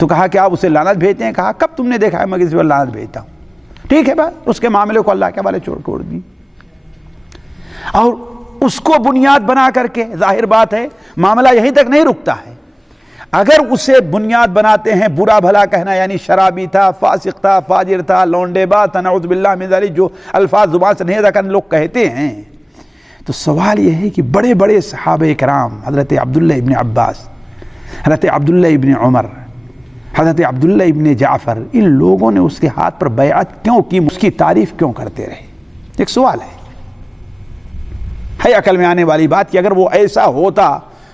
تو کہا کہ آپ اسے لعنت بھیجتے ہیں؟ کہا کب تم نے دیکھا ہے میں کسی پر لعنت بھیجتا ہوں؟ ٹھیک ہے بس اس کے معاملے کو اللہ کے حوالے چھوڑ دی. اور اس کو بنیاد بنا کر کے ظاہر بات ہے معاملہ یہیں تک نہیں رکتا ہے. اگر اسے بنیاد بناتے ہیں برا بھلا کہنا، یعنی شرابی تھا، فاسق تھا، فاجر تھا، لونڈے باز تھا، نعوذ باللہ من ذلک، جو الفاظ زبان سے نہیں ادا کرنے لوگ کہتے ہیں، تو سوال یہ ہے کہ بڑے بڑے صحابہ کرام، حضرت عبداللہ ابن عباس، حضرت عبداللہ ابن عمر، حضرت عبداللہ ابن جعفر، ان لوگوں نے اس کے ہاتھ پر بیعت کیوں کی؟ اس کی تعریف کیوں کرتے رہے؟ ایک سوال ہے عقل میں آنے والی بات کہ اگر وہ ایسا ہوتا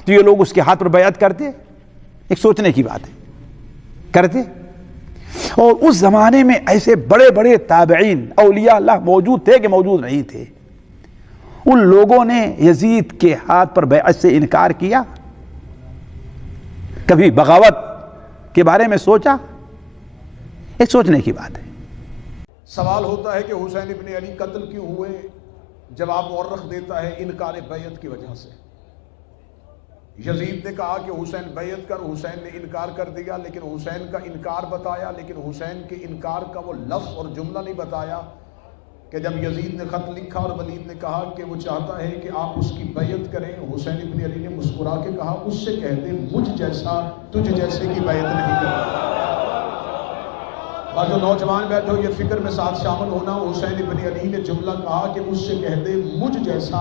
تو یہ لوگ اس کے ہاتھ پر بیعت کرتے؟ ایک سوچنے کی بات ہے، کرتے؟ اور اس زمانے میں ایسے بڑے بڑے تابعین اولیاء اللہ موجود تھے کہ موجود نہیں تھے؟ ان لوگوں نے یزید کے ہاتھ پر بیعت سے انکار کیا؟ کبھی بغاوت کے بارے میں سوچا؟ ایک سوچنے کی بات ہے. سوال ہوتا ہے کہ حسین ابن علی قتل کیوں ہوئے؟ جواب مورخ دیتا ہے انکار بیعت کی وجہ سے. یزید نے کہا کہ حسین بیعت کر، حسین نے انکار کر دیا، لیکن حسین کا انکار بتایا، لیکن حسین کے انکار کا وہ لفظ اور جملہ نہیں بتایا کہ جب یزید نے خط لکھا اور ولید نے کہا کہ وہ چاہتا ہے کہ آپ اس کی بیعت کریں، حسین ابن علی نے مسکرا کے کہا اس سے کہہ دے مجھ جیسا تجھ جیسے کی بیعت نہیں کرتا. اور جو نوجوان بیٹھے ہو یہ فکر میں ساتھ شامل ہونا، حسین ابن علی نے جملہ کہا کہ اس سے کہہ دے مجھ جیسا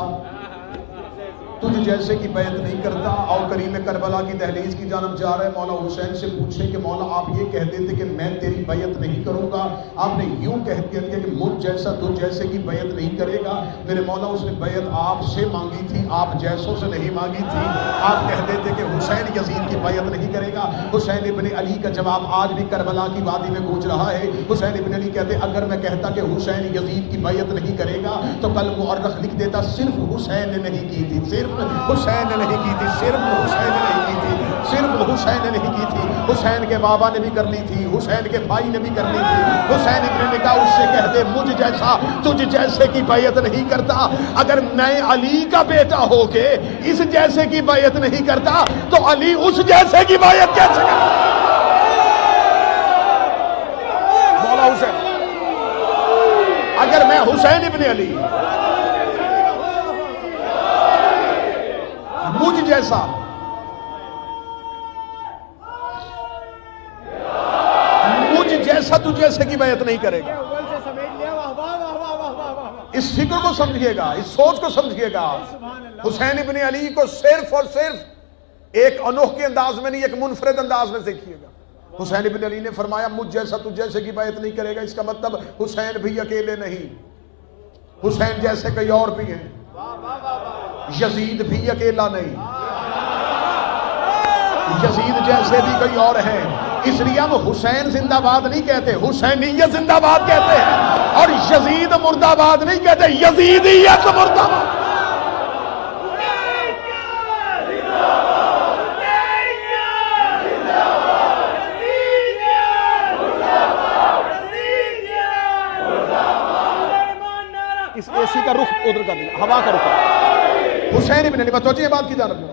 تجھ جیسے کی بیعت نہیں کرتا. اور کریم کربلا کی دہلیز کی جانب جا رہے مولا حسین سے پوچھیں کہ مولا آپ یہ کہہ دیتے کہ میں تیری بیعت نہیں کروں گا، آپ نے یوں کہہ دیا کہ مجھ جیسا تجھ جیسے کی بیعت نہیں کرے گا. میرے مولا اس نے بیعت آپ سے مانگی تھی، آپ جیسوں سے نہیں مانگی تھی. آپ کہہ دیتے کہ حسین یزید کی بیعت نہیں کرے گا. حسین ابن علی کا جواب آج بھی کربلا کی وادی میں گونج رہا ہے. حسین ابن علی کہتے اگر میں کہتا کہ حسین یزید کی بیعت نہیں کرے گا تو کل مورخ لکھ دیتا صرف حسین نے نہیں کی تھی، صرف حسین نے نہیں کی تھی، صرف حسین نے نہیں کی تھی، صرف حسین نے نہیں کی تھی. حسین کے بابا نے بھی کر لی تھی، حسین کے بھائی نے بھی کر لی تھی. حسین ابن نے کہا اس سے کہہ دے مجھ جیسا تجھ جیسے کی بیعت نہیں کرتا. اگر میں علی کا بیٹا ہو کے اس جیسے کی بیعت نہیں کرتا تو علی اس جیسے کی بیعت کیسے کرتا؟ مولا حسین، اگر میں حسین ابن علی مجھ جیسا تجھ جیسے کی بیعت نہیں کرے گا. اس فکر کو سمجھیے گا، اس سوچ کو سمجھیے گا. حسین ابن علی کو صرف اور صرف ایک انوکھے انداز میں نہیں، ایک منفرد انداز میں دیکھیے گا. حسین ابن علی نے فرمایا مجھ جیسا تجھ جیسے کی بیعت نہیں کرے گا. اس کا مطلب حسین بھی اکیلے نہیں، حسین جیسے کئی اور بھی ہیں. یزید بھی اکیلا نہیں، یزید جیسے بھی کئی اور ہیں. اس لیے ہم حسین زندہ باد نہیں کہتے، حسینیت زندہ باد کہتے ہیں. اور یزید مردہ باد نہیں کہتے، یزیدیت مردہ باد. اس اے سی کا رخ ادھر کر دیا، ہوا کا رخ. حسین ابن علی، متوجہ یہ بات کی جانب جو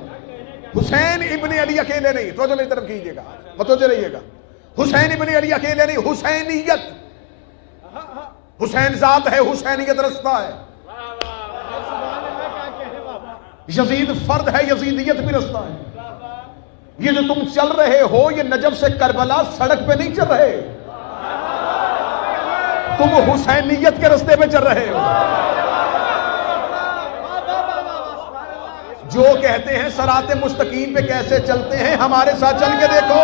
حسین ابن علی اکیلے نہیں، توجہ میری طرف کیجئے گا، متوجہ رہیے گا. حسین ابن علی اکیلے نہیں، حسینیت، حسین ذات ہے، حسینیت رستہ ہے. یزید فرد ہے، یزیدیت بھی رستہ ہے. یہ جو تم چل رہے ہو یہ نجف سے کربلا سڑک پہ نہیں چل رہے، تم حسینیت کے رستے پہ چل رہے ہو. جو کہتے ہیں صراط مستقیم پہ کیسے چلتے ہیں، ہمارے ساتھ چل کے دیکھو.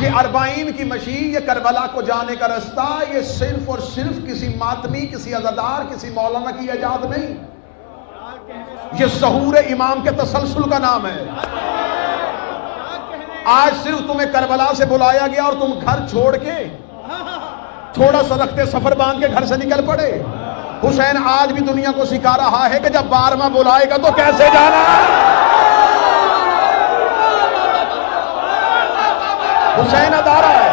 یہ اربعین کی مشی، یہ کربلا کو جانے کا رستہ، یہ صرف اور صرف کسی ماتمی، کسی عزادار، کسی مولانا کی ایجاد نہیں. یہ ظہور امام کے تسلسل کا نام ہے. آج صرف تمہیں کربلا سے بلایا گیا اور تم گھر چھوڑ کے تھوڑا سا رکھتے سفر باندھ کے گھر سے نکل پڑے. حسین آج بھی دنیا کو سکھا رہا ہے کہ جب 12واں بلائے گا تو کیسے جانا ہے. حسین ادارہ ہے.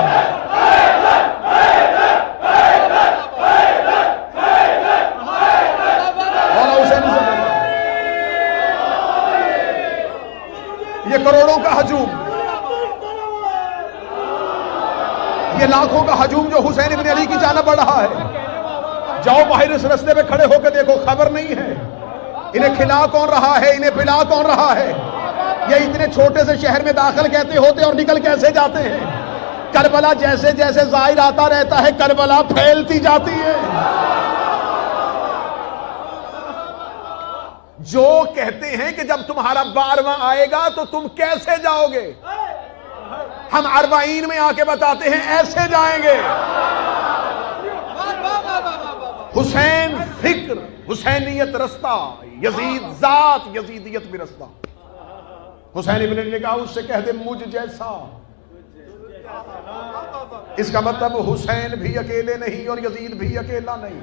مولا حسین یہ کروڑوں کا ہجوم، یہ لاکھوں کا ہجوم جو حسین ابن علی کی جانب بڑھ رہا ہے، جاؤ باہر اس رستے پہ کھڑے ہو کے دیکھو، خبر نہیں ہے انہیں کھلا کون رہا ہے، انہیں پلا کون رہا ہے، یہ اتنے چھوٹے سے شہر میں داخل کہتے ہوتے اور نکل کیسے جاتے ہیں۔ کربلا جیسے جیسے ظاہر آتا رہتا ہے، کربلا پھیلتی جاتی ہے۔ جو کہتے ہیں کہ جب تمہارا 12واں آئے گا تو تم کیسے جاؤ گے، ہم 40 میں آ کے بتاتے ہیں ایسے جائیں گے۔ حسین فکر، حسینیت رستہ، یزید ذات، یزیدیت بھی رستہ۔ حسین ابن علی نے کہا اس سے کہہ دے مجھ جیسا۔ اس کا مطلب حسین بھی اکیلے نہیں اور یزید بھی اکیلا نہیں۔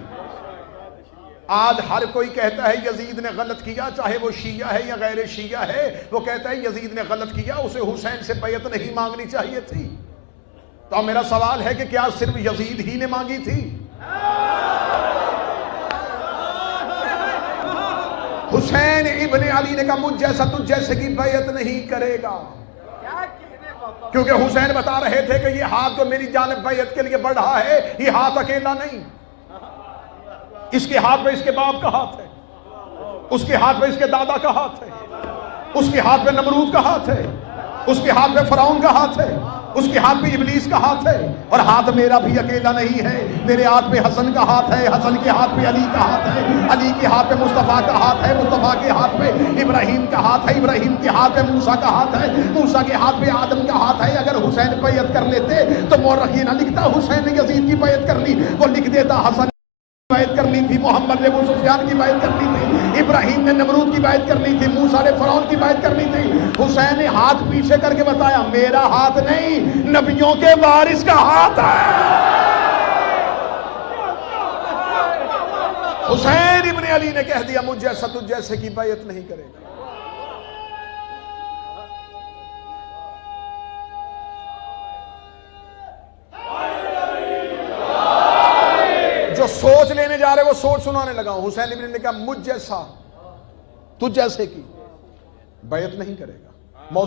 آج ہر کوئی کہتا ہے یزید نے غلط کیا، چاہے وہ شیعہ ہے یا غیر شیعہ ہے، وہ کہتا ہے یزید نے غلط کیا، اسے حسین سے بیعت نہیں مانگنی چاہیے تھی۔ تو میرا سوال ہے کہ کیا صرف یزید ہی نے مانگی تھی؟ حسین ابن علی نے کہا مجھ جیسا تجھ جیسے کی بیعت نہیں کرے گا، کیونکہ حسین بتا رہے تھے کہ یہ ہاتھ جو میری جانب بیعت کے لیے بڑھ رہا ہے، یہ ہاتھ اکیلا نہیں، اس کے ہاتھ میں اس کے باپ کا ہاتھ ہے، اس کے ہاتھ میں اس کے دادا کا ہاتھ ہے، اس کے ہاتھ میں نمرود کا ہاتھ ہے، اس کے ہاتھ میں فرعون کا ہاتھ ہے، اس کے ہاتھ میں ابلیس کا ہاتھ ہے، اور ہاتھ میرا بھی اکیلا نہیں ہے، میرے ہاتھ میں حسن کا ہاتھ ہے، حسن کے ہاتھ میں علی کا ہاتھ ہے، علی کے ہاتھ میں مصطفیٰ کا ہاتھ ہے، مصطفیٰ کے ہاتھ میں ابراہیم کا ہاتھ ہے، ابراہیم کے ہاتھ میں موسیٰ کا ہاتھ ہے، موسیٰ کے ہاتھ میں آدم کا ہاتھ ہے۔ اگر حسین بیعت کر لیتے تو مورخ یہ نہ لکھتا حسین نے یزید کی بیعت کر لی، وہ لکھ دیتا حسن بیعت کرنی تھی، محمد نے ابو سفیان کی بیعت کرنی تھی، ابراہیم نے نمرود کی بیعت کرنی تھی، موسیٰ نے فرعون کی بیعت کرنی تھی۔ حسین نے ہاتھ پیچھے کر کے بتایا میرا ہاتھ نہیں، نبیوں کے وارث کا ہاتھ ہے۔ حسین ابن علی نے کہہ دیا مجھ جیسا تجھ جیسے کی بیعت نہیں کرے گا۔ جو سوچ لینے جا رہے وہ سوچ سنانے لگا ہوں۔ حسین ابن علی نے کہا مجھ جیسا تجھ جیسے کی بیعت نہیں کرے گا۔ موضوع